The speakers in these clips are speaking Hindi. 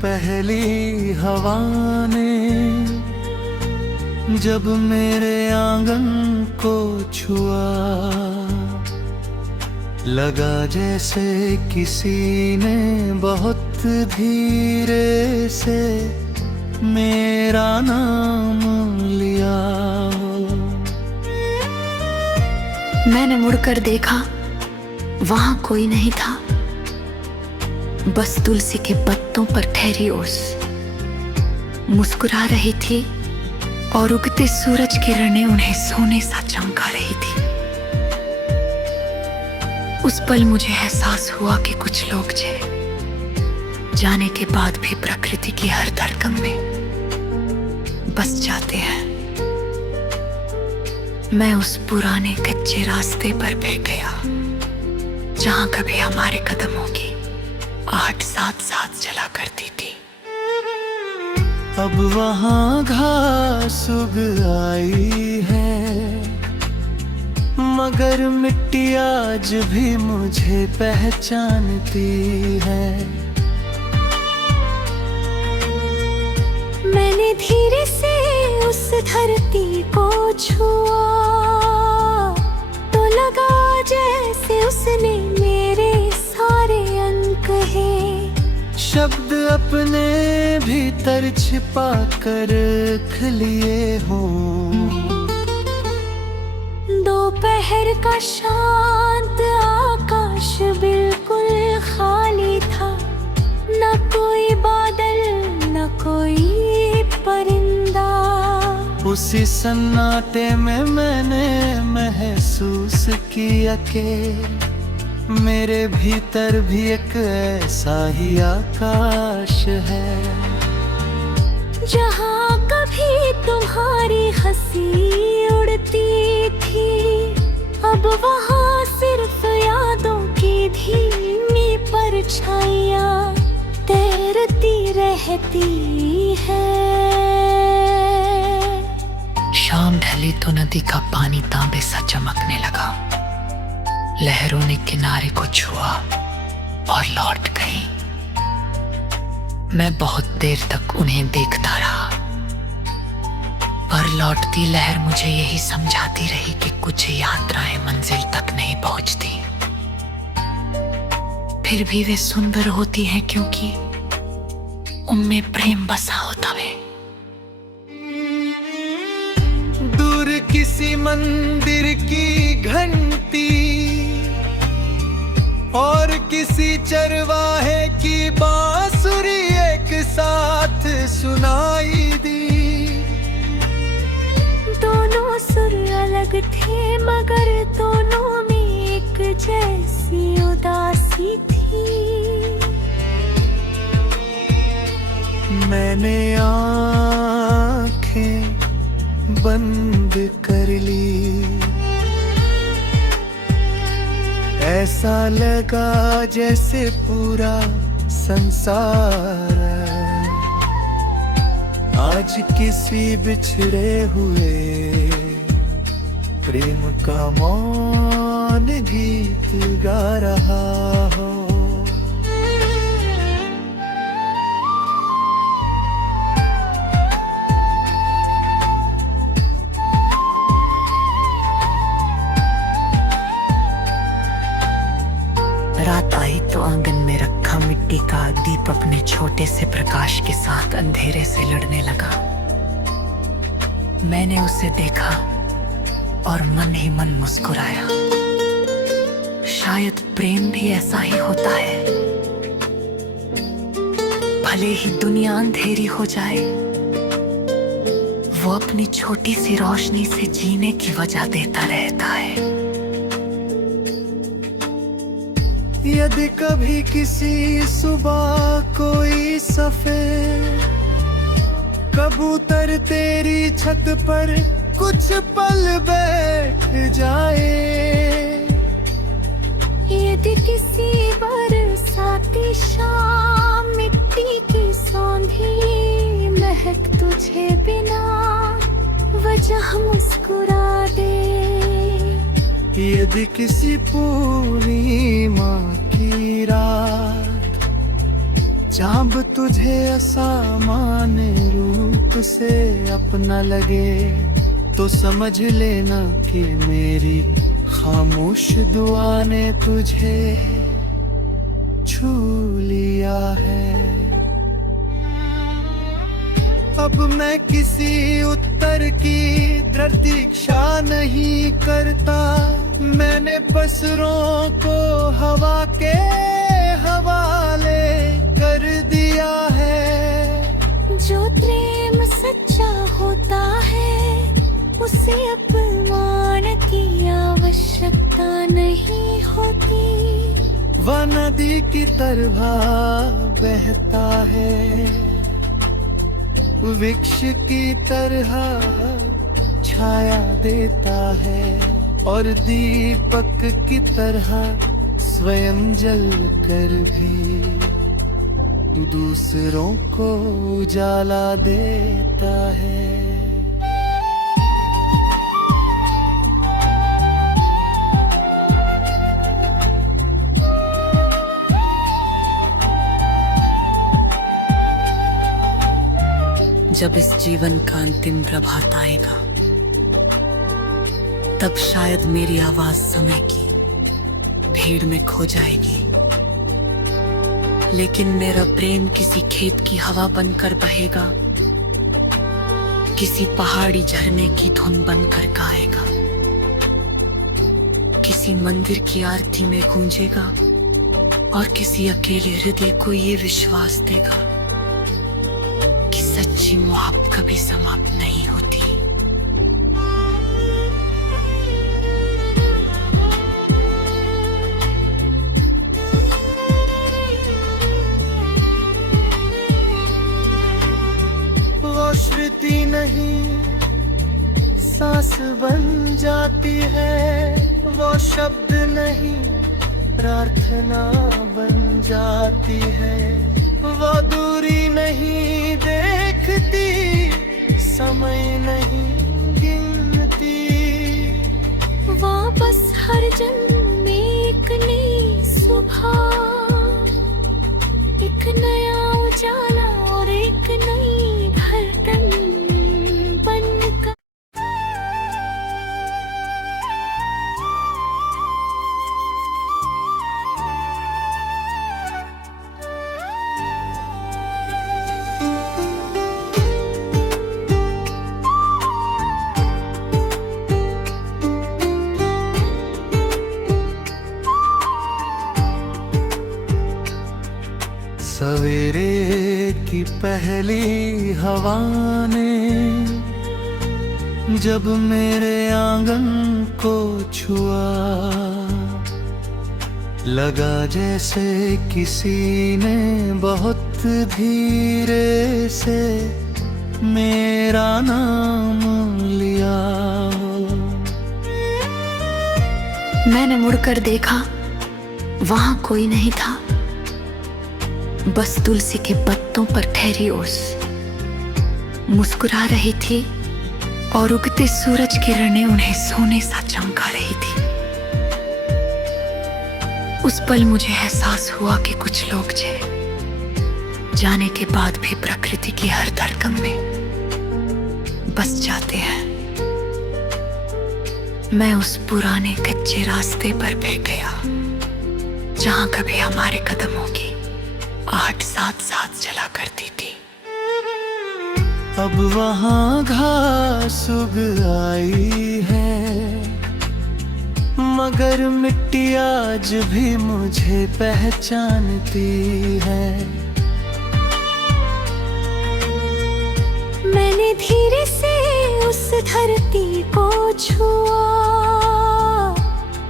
पहली हवा ने जब मेरे आंगन को छुआ, लगा जैसे किसी ने बहुत धीरे से मेरा नाम लिया। मैंने मुड़कर देखा, वहां कोई नहीं था, बस तुलसी के पत्तों पर ठहरी ओस मुस्कुरा रही थी और उगते सूरज किरणें उन्हें सोने सा चमका रही थी। उस पल मुझे एहसास हुआ कि कुछ लोग जाने के बाद भी प्रकृति की हर धड़कन में बस जाते हैं। मैं उस पुराने कच्चे रास्ते पर बैठ गया जहां कभी हमारे कदमों की आहट साथ साथ चला करती थी। अब वहां घास उग आई है, मगर मिट्टी आज भी मुझे पहचानती है। मैंने धीरे से उस धरती को छुआ, तो लगा जैसे उसने मेरे सारे अंक हैं। शब्द अपने भीतर छिपा कर रख लिए हूँ। दोपहर का शांत आकाश बिल्कुल खाली था, न कोई बादल न कोई परिंदा। उसी सन्नाटे में मैंने महसूस किया कि मेरे भीतर भी एक ऐसा ही आकाश है। जहाँ कभी तुम्हारी हंसी उड़ती थी, अब वहाँ सिर्फ यादों की धीमी परछाइयाँ तैरती रहती है। शाम ढली तो नदी का पानी तांबे सा चमकने लगा। लहरों ने किनारे को छुआ और लौट गई। मैं बहुत देर तक उन्हें देखता रहा, पर लौटती लहर मुझे यही समझाती रही कि कुछ यात्राएं मंजिल तक नहीं पहुंचती। फिर भी वे सुंदर होती हैं क्योंकि उनमें प्रेम बसा होता है। दूर किसी मंदिर की घंटी और किसी चरवाहे की बांसुरी एक साथ सुनाई दी। दोनों सुर अलग थे मगर दोनों में एक जैसी उदासी थी। मैंने आँखें बंद कर ली, ऐसा लगा जैसे पूरा संसार आज किसी बिछड़े हुए प्रेम का मौन गीत गा रहा हो। रात आई तो आंगन में रखा मिट्टी का दीप अपने छोटे से प्रकाश के साथ अंधेरे से लड़ने लगा। मैंने उसे देखा और मन ही मन मुस्कुराया। शायद प्रेम भी ऐसा ही होता है, भले ही दुनिया अंधेरी हो जाए, वो अपनी छोटी सी रोशनी से जीने की वजह देता रहता है। यदि कभी किसी सुबह कोई सफेद कबूतर तेरी छत पर कुछ पल बैठ जाए, यदि किसी बरसाती शाम मिट्टी की सौंधी महक तुझे बिना वजह मुस्कुरा दे, यदि किसी पूर्णिमा की रात जब तुझे असामान्य रूप से अपना लगे तो समझ लेना कि मेरी खामोश दुआ ने तुझे छू लिया है। अब मैं किसी उत्तर की प्रतीक्षा नहीं करता, मैंने पसरों को हवा के हवाले कर दिया है। जो प्रेम सच्चा होता है उसे अपमान की आवश्यकता नहीं होती। वह नदी की तरह बहता है, वृक्ष की तरह छाया देता है और दीपक की तरह स्वयं जल कर भी दूसरों को उजाला देता है। जब इस जीवन का अंतिम प्रभात आएगा तब शायद मेरी आवाज समय की भीड़ में खो जाएगी, लेकिन मेरा प्रेम किसी खेत की हवा बनकर बहेगा, किसी पहाड़ी झरने की धुन बनकर गाएगा, किसी मंदिर की आरती में गूंजेगा और किसी अकेले हृदय को ये विश्वास देगा कि सच्ची मोहब्बत कभी समाप्त नहीं होती। वो श्रुति नहीं सांस बन जाती है, वो शब्द नहीं प्रार्थना बन जाती है, वो दूरी नहीं देखती समय नहीं गिनती। वापस हर जन्म में एक नई सुबह, एक नया उजाला और एक नई धड़कन बनकर। सवेरे की पहली हवा ने जब मेरे आंगन को छुआ, लगा जैसे किसी ने बहुत धीरे से मेरा नाम लिया। मैंने मुड़कर देखा, वहां कोई नहीं था, बस तुलसी के पत्तों पर ठहरी ओस मुस्कुरा रही थी और उगते सूरज की किरणें उन्हें सोने सा चमका रही थी। उस पल मुझे एहसास हुआ कि कुछ लोग जाने के बाद भी प्रकृति की हर धड़कन में बस जाते हैं। मैं उस पुराने कच्चे रास्ते पर बह गया जहां कभी हमारे कदमों की आहट साथ साथ चला करती थी। अब वहाँ घास उग आई है, मगर मिट्टी आज भी मुझे पहचानती है। मैंने धीरे से उस धरती को छुआ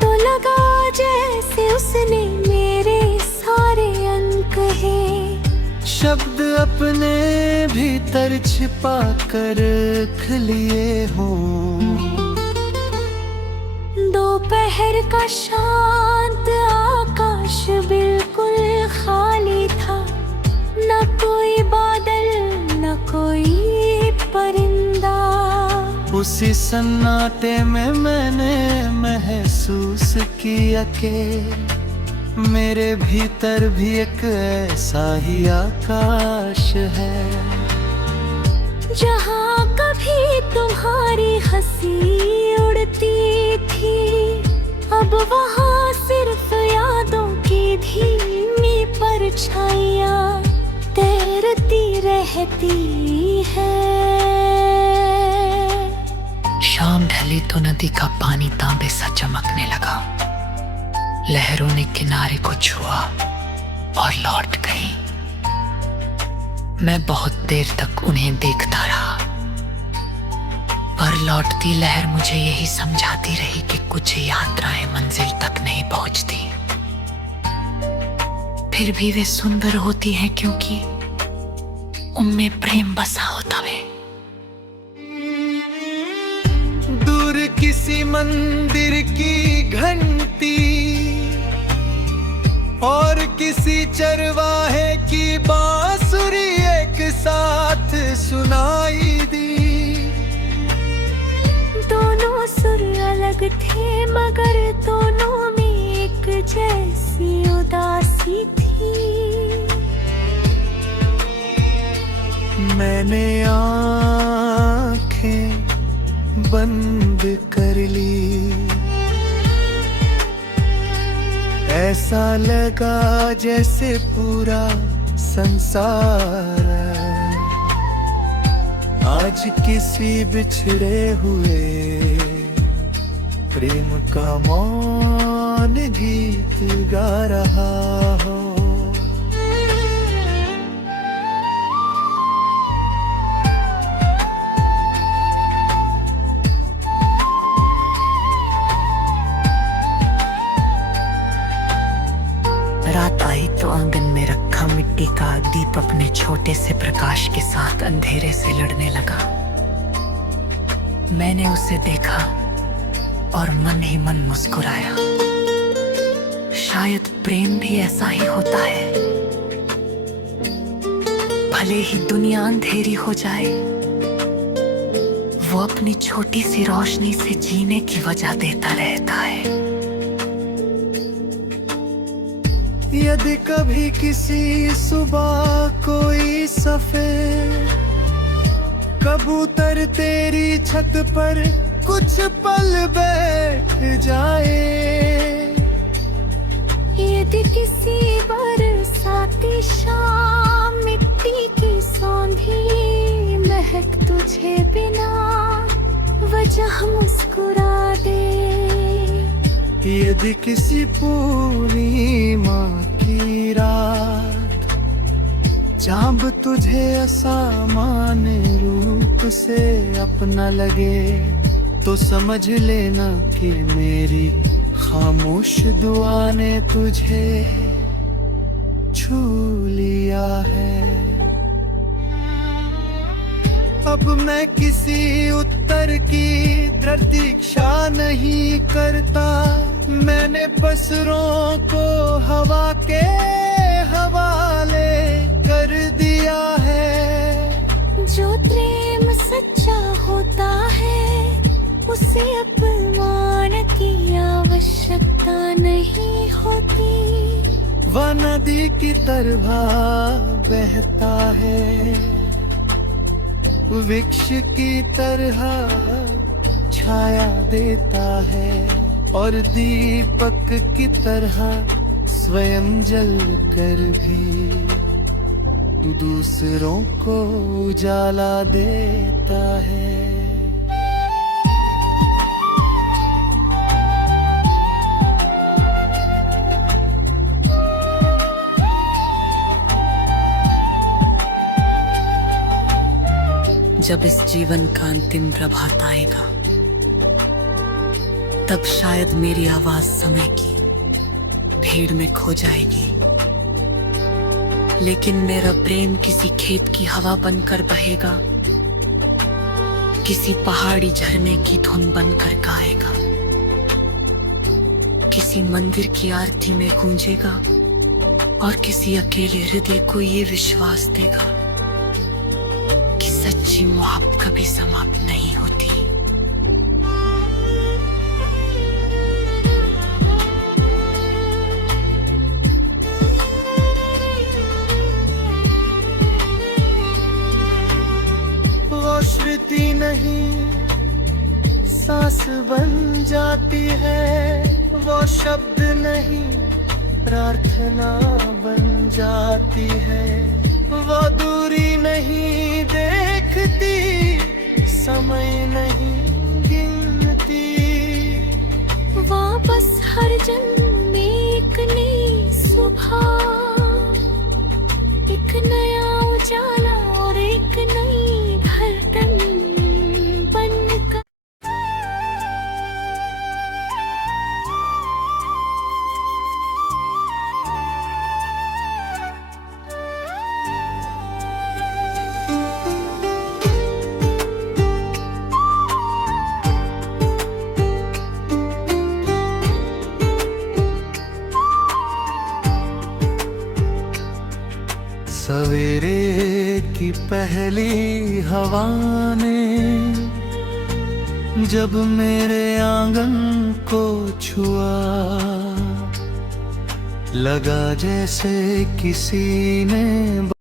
तो लगा जैसे उसने मेरे सारे अंक हैं। शब्द अपने भीतर छिपा कर रख लिए हूँ। दोपहर का शांत आकाश बिल्कुल खाली था, न कोई बादल न कोई परिंदा। उसी सन्नाटे में मैंने महसूस किया कि मेरे भीतर भी एक ऐसा ही आकाश है, जहाँ कभी तुम्हारी हंसी उड़ती थी, अब वहाँ सिर्फ यादों की धीमी परछाइयाँ तैरती रहती है। शाम ढली तो नदी का पानी तांबे सा चमकने लगा। लहरों ने किनारे को छुआ और लौट गई। मैं बहुत देर तक उन्हें देखता रहा, पर लौटती लहर मुझे यही समझाती रही कि कुछ यात्राएं मंजिल तक नहीं पहुंचती। फिर भी वे सुंदर होती हैं क्योंकि उनमें प्रेम बसा होता है। दूर किसी मंदिर की घंटी और किसी चरवाहे की बांसुरी एक साथ सुनाई दी। दोनों सुर अलग थे मगर दोनों में एक जैसी उदासी थी। मैंने आँखें बंद कर ली, ऐसा लगा जैसे पूरा संसार आज किसी बिछड़े हुए प्रेम का मौन गीत गा रहा हो। रात आई तो आंगन में रखा मिट्टी का दीप अपने छोटे से प्रकाश के साथ अंधेरे से लड़ने लगा। मैंने उसे देखा और मन ही मन मुस्कुराया। शायद प्रेम भी ऐसा ही होता है, भले ही दुनिया अंधेरी हो जाए, वो अपनी छोटी सी रोशनी से जीने की वजह देता रहता है। यदि कभी किसी सुबह कोई सफेद कबूतर तेरी छत पर कुछ पल बैठ जाए, यदि किसी बरसाती शाम मिट्टी की सौंधी महक तुझे बिना वजह मुस्कुरा दे, यदि किसी पूर्णिमा की रात चाँद तुझे असामान्य रूप से अपना लगे, तो समझ लेना कि मेरी खामोश दुआ ने तुझे छू लिया है। अब मैं किसी उत्तर की प्रतीक्षा नहीं करता, मैंने पसरों को हवा के हवाले कर दिया है। जो प्रेम सच्चा होता है उसे अपमान की आवश्यकता नहीं होती। वह नदी की तरह बहता है, वृक्ष की तरह छाया देता है और दीपक की तरह स्वयं जल कर भी दूसरों को उजाला देता है। जब इस जीवन का अंतिम प्रभात आएगा, तब शायद मेरी आवाज समय की भीड़ में खो जाएगी, लेकिन मेरा प्रेम किसी खेत की हवा बनकर बहेगा, किसी पहाड़ी झरने की धुन बनकर गाएगा, किसी मंदिर की आरती में गूंजेगा और किसी अकेले हृदय को ये विश्वास देगा कि सच्ची मोहब्बत कभी समाप्त नहीं होती। रुकती नहीं, सांस बन जाती है। वो शब्द नहीं, प्रार्थना बन जाती है। वो दूरी नहीं देखती, समय नहीं गिनती। वापस हर जन्म में एक नई सुबह, एक नया उजाला और एक नई धड़कन बनकर। सवेरे की पहली हवा ने जब मेरे आंगन को छुआ, लगा जैसे किसी ने